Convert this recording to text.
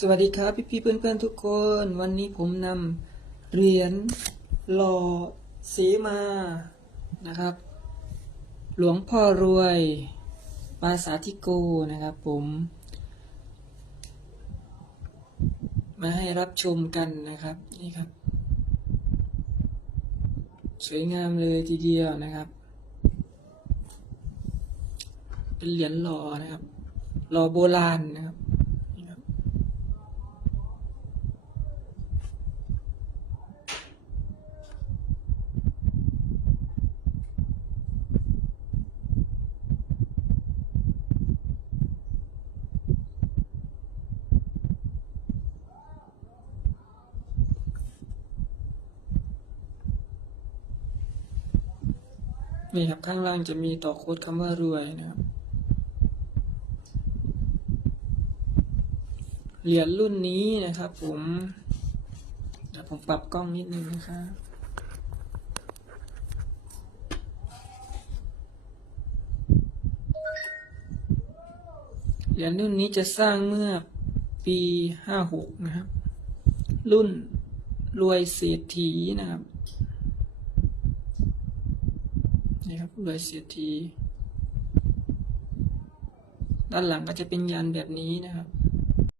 สวัสดีครับ พี่ๆเพื่อนเพื่อนๆทุกคน วันนี้ผมนำเหรียญหล่อเสมานะครับ หลวงพ่อรวยปาสาธิโกนะครับผม มาให้รับชมกันนะครับนี่ครับ สวยงามเลยทีเดียวนะครับ เป็นเหรียญหล่อนะครับหล่อโบราณนะครับนี่ครับ นี่ครับข้างล่างจะมีต่อโค้ดคำว่ารวยนะครับเหรียญรุ่นนี้นะครับผมเดี๋ยวผมปรับกล้องนิดนึงนะครับเหรียญรุ่นนี้จะสร้างเมื่อปีห้าหกนะครับ รุ่นรวยเศรษฐีนะครับ นี่ครับรวยเศรษฐีด้านหลังก็จะเป็นยันแบบนี้นะครับ